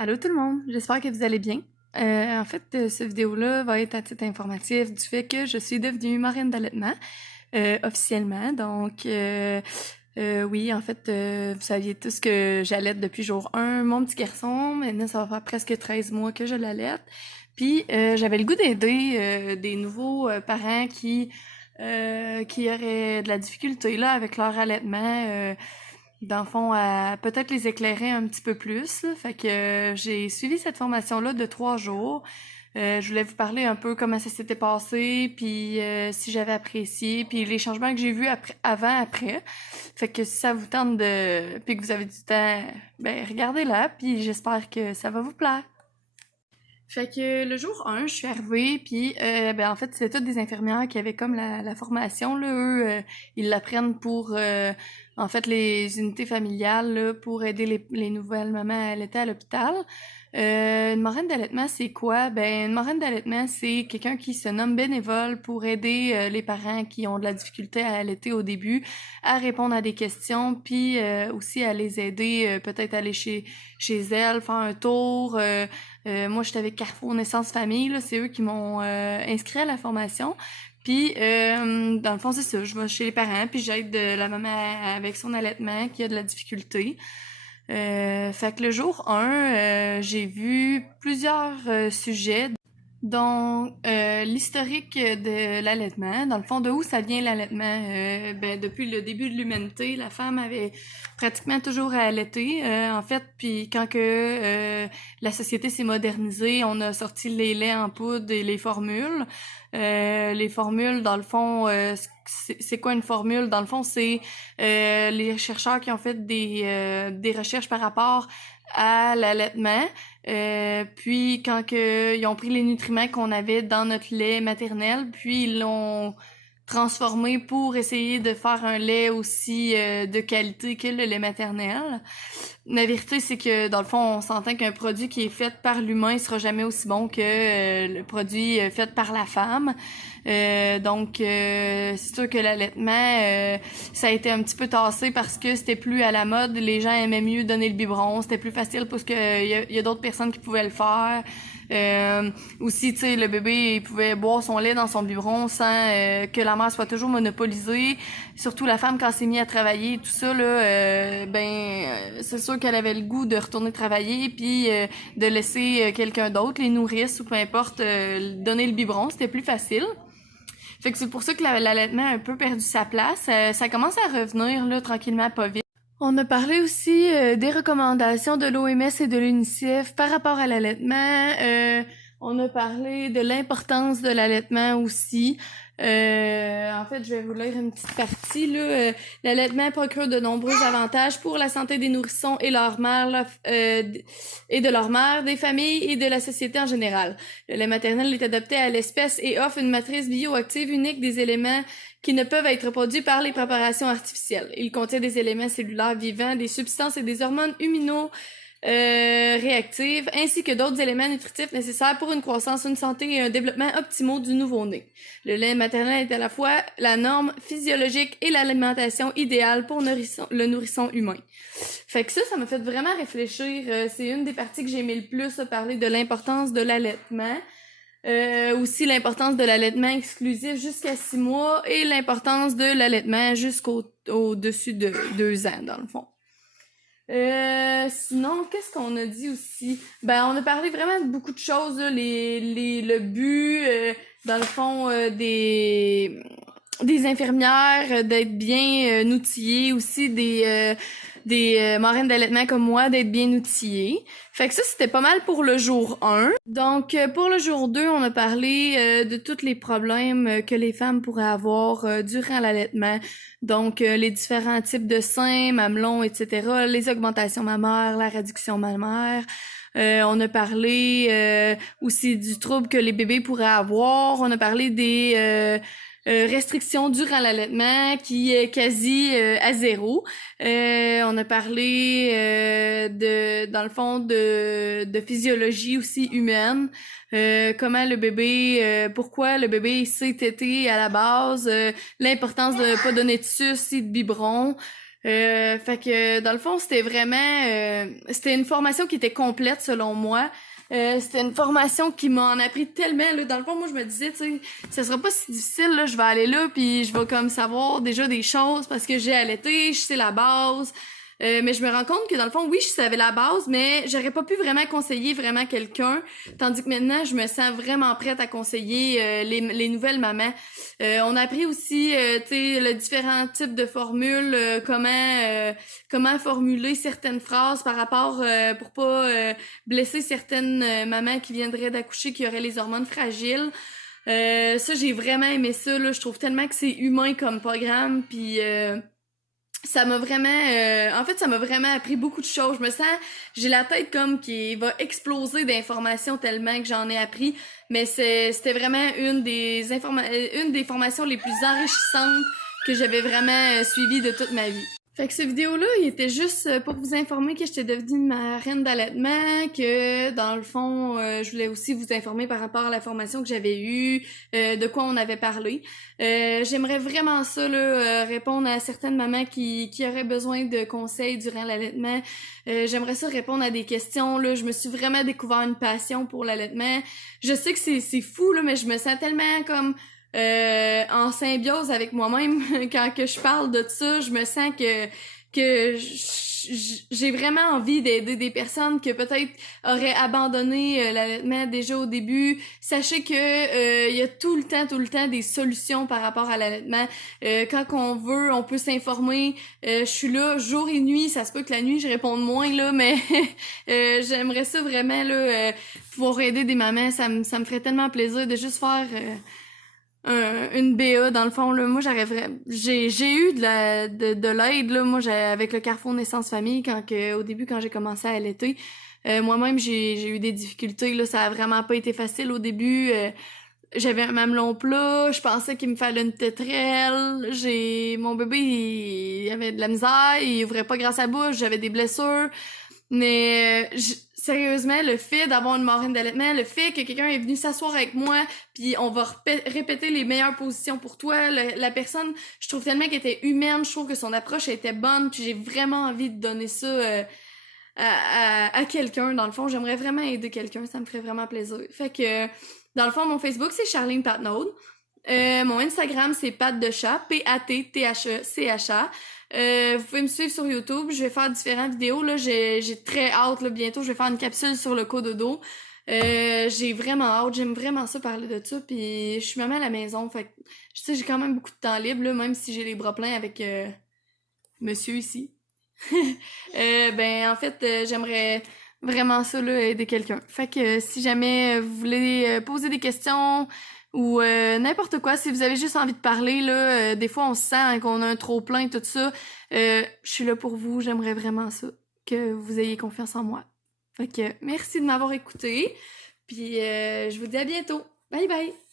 Allô tout le monde, j'espère que vous allez bien. Cette vidéo-là va être à titre informatif du fait que je suis devenue marraine d'allaitement officiellement. Oui, vous saviez tous que j'allaite depuis jour 1 mon petit garçon. Maintenant, ça va faire presque 13 mois que je l'allaite. Puis, j'avais le goût d'aider des nouveaux parents qui auraient de la difficulté là, avec leur allaitement. Dans le fond, à peut-être les éclairer un petit peu plus, là. Fait que j'ai suivi cette formation-là de 3 jours. Je voulais vous parler un peu comment ça s'était passé, puis si j'avais apprécié, puis les changements que j'ai vus avant, après. Fait que si ça vous tente puis que vous avez du temps, ben regardez-la, puis j'espère que ça va vous plaire. Fait que le jour 1, je suis arrivée, puis c'était toutes des infirmières qui avaient comme la formation, là. Eux, ils l'apprennent pour, les unités familiales, là, pour aider les nouvelles mamans à allaiter à l'hôpital. Une marraine d'allaitement, c'est quoi? Ben, une marraine d'allaitement, c'est quelqu'un qui se nomme bénévole pour aider les parents qui ont de la difficulté à allaiter au début, à répondre à des questions, puis aussi à les aider, peut-être aller chez elles, faire un tour. Moi, j'étais avec Carrefour Naissance Famille, là, c'est eux qui m'ont inscrit à la formation. Puis, dans le fond, c'est ça, je vais chez les parents, puis j'aide la maman avec son allaitement qui a de la difficulté. Fait que le jour 1, j'ai vu plusieurs sujets, dont l'historique de l'allaitement, dans le fond, de où ça vient l'allaitement. Depuis le début de l'humanité, la femme avait pratiquement toujours à allaiter. Puis quand la société s'est modernisée, on a sorti les laits en poudre et les formules. Les formules, dans le fond, c'est quoi une formule? Dans le fond, c'est les chercheurs qui ont fait des recherches par rapport à l'allaitement. Puis ils ont pris les nutriments qu'on avait dans notre lait maternel, puis ils l'ont transformé pour essayer de faire un lait aussi de qualité que le lait maternel. La vérité, c'est que dans le fond, on s'entend qu'un produit qui est fait par l'humain sera jamais aussi bon que le produit fait par la femme. C'est sûr que l'allaitement, ça a été un petit peu tassé parce que c'était plus à la mode. Les gens aimaient mieux donner le biberon. C'était plus facile parce que il y a d'autres personnes qui pouvaient le faire. Aussi, tu sais, le bébé, il pouvait boire son lait dans son biberon sans que la mère soit toujours monopolisée. Surtout la femme, quand elle s'est mise à travailler et tout ça, là, c'est sûr qu'elle avait le goût de retourner travailler puis de laisser quelqu'un d'autre les nourrice ou peu importe donner le biberon. C'était plus facile. Fait que c'est pour ça que l'allaitement a un peu perdu sa place. Ça commence à revenir là tranquillement, pas vite. On a parlé aussi des recommandations de l'OMS et de l'UNICEF par rapport à l'allaitement. On a parlé de l'importance de l'allaitement aussi. Je vais vous lire une petite partie, là. L'allaitement procure de nombreux avantages pour la santé des nourrissons et leur mère, et de leur mère, des familles et de la société en général. Le lait maternel est adapté à l'espèce et offre une matrice bioactive unique des éléments qui ne peuvent être produits par les préparations artificielles. Il contient des éléments cellulaires vivants, des substances et des hormones réactives, ainsi que d'autres éléments nutritifs nécessaires pour une croissance, une santé et un développement optimaux du nouveau-né. Le lait maternel est à la fois la norme physiologique et l'alimentation idéale pour le nourrisson humain. Fait que ça m'a fait vraiment réfléchir. C'est une des parties que j'ai aimé le plus, parler de l'importance de l'allaitement. Aussi l'importance de l'allaitement exclusif jusqu'à 6 mois et l'importance de l'allaitement au-dessus de 2 ans, dans le fond. Sinon, qu'est-ce qu'on a dit aussi? Ben, on a parlé vraiment de beaucoup de choses, là, le but, dans le fond, des infirmières, d'être bien outillées, aussi des marraines d'allaitement comme moi, d'être bien outillées. Fait que ça, c'était pas mal pour le jour 1. Donc, pour le jour 2, on a parlé de tous les problèmes que les femmes pourraient avoir durant l'allaitement. Donc, les différents types de seins, mamelons, etc., les augmentations mammaires, la réduction mammaire. On a parlé aussi du trouble que les bébés pourraient avoir. On a parlé des restrictions durant l'allaitement qui est quasi à zéro. On a parlé dans le fond, de physiologie aussi humaine. Comment le bébé, pourquoi le bébé s'est tété à la base, l'importance de pas donner de suce et de biberon. Fait que dans le fond, c'était vraiment c'était une formation qui était complète selon moi. C'était une formation qui m'a en appris tellement là. Dans le fond, moi je me disais, tu sais, ça sera pas si difficile là, je vais aller là puis je vais comme savoir déjà des choses parce que j'ai allaité, je sais la base. Mais je me rends compte que dans le fond, oui, je savais la base, mais j'aurais pas pu vraiment conseiller vraiment quelqu'un. Tandis que maintenant, je me sens vraiment prête à conseiller les nouvelles mamans. On a appris aussi, tu sais, le différents types de formules, comment formuler certaines phrases par rapport pour pas blesser certaines mamans qui viendraient d'accoucher, qui auraient les hormones fragiles. Ça, j'ai vraiment aimé ça. Là. Je trouve tellement que c'est humain comme programme, puis ça m'a vraiment en fait ça m'a vraiment appris beaucoup de choses. J'ai la tête comme qui va exploser d'informations tellement que j'en ai appris, mais c'était vraiment une des formations les plus enrichissantes que j'avais vraiment suivies de toute ma vie. Fait que cette vidéo-là, il était juste pour vous informer que j'étais devenue ma reine d'allaitement, que dans le fond, je voulais aussi vous informer par rapport à la formation que j'avais eue, de quoi on avait parlé. J'aimerais vraiment ça, là, répondre à certaines mamans qui auraient besoin de conseils durant l'allaitement. J'aimerais ça répondre à des questions, là. Je me suis vraiment découvert une passion pour l'allaitement. Je sais que c'est fou, là, mais je me sens tellement comme en symbiose avec moi-même quand que je parle de ça. Je me sens que j'ai vraiment envie d'aider des personnes que peut-être auraient abandonné l'allaitement déjà au début. Sachez que il y a tout le temps des solutions par rapport à l'allaitement. Quand on veut, on peut s'informer. Je suis là jour et nuit. Ça se peut que la nuit je réponde moins là, mais j'aimerais ça vraiment là pouvoir aider des mamans. Ça me ferait tellement plaisir de juste faire une BA dans le fond là. Moi j'ai eu de l'aide là. Moi avec le Carrefour Naissance Famille au début quand j'ai commencé à allaiter, moi-même j'ai eu des difficultés là, ça a vraiment pas été facile au début. J'avais un mamelon plat, je pensais qu'il me fallait une tétrelle, mon bébé il avait de la misère, il ouvrait pas grâce à la bouche, j'avais des blessures. Mais sérieusement, le fait d'avoir une marraine d'allaitement, le fait que quelqu'un est venu s'asseoir avec moi, puis on va répéter les meilleures positions pour toi, la personne, je trouve tellement qu'elle était humaine, je trouve que son approche était bonne, puis j'ai vraiment envie de donner ça à quelqu'un. Dans le fond, j'aimerais vraiment aider quelqu'un, ça me ferait vraiment plaisir. Fait que, dans le fond, mon Facebook, c'est Charlene Patnaud. Mon Instagram, c'est Pat de chat, P-A-T-T-H-E-C-H-A. Vous pouvez me suivre sur YouTube, je vais faire différentes vidéos, là, j'ai très hâte, là, bientôt, je vais faire une capsule sur le cododo. J'ai vraiment hâte, j'aime vraiment ça parler de ça, puis je suis maman à la maison, fait que, je sais, j'ai quand même beaucoup de temps libre, là, même si j'ai les bras pleins avec monsieur ici. En fait, j'aimerais vraiment ça, là, aider quelqu'un. Fait que si jamais vous voulez poser des questions ou n'importe quoi, si vous avez juste envie de parler, là, des fois on se sent hein, qu'on a un trop-plein, tout ça, je suis là pour vous, j'aimerais vraiment ça, que vous ayez confiance en moi. Fait que merci de m'avoir écouté, puis je vous dis à bientôt. Bye bye!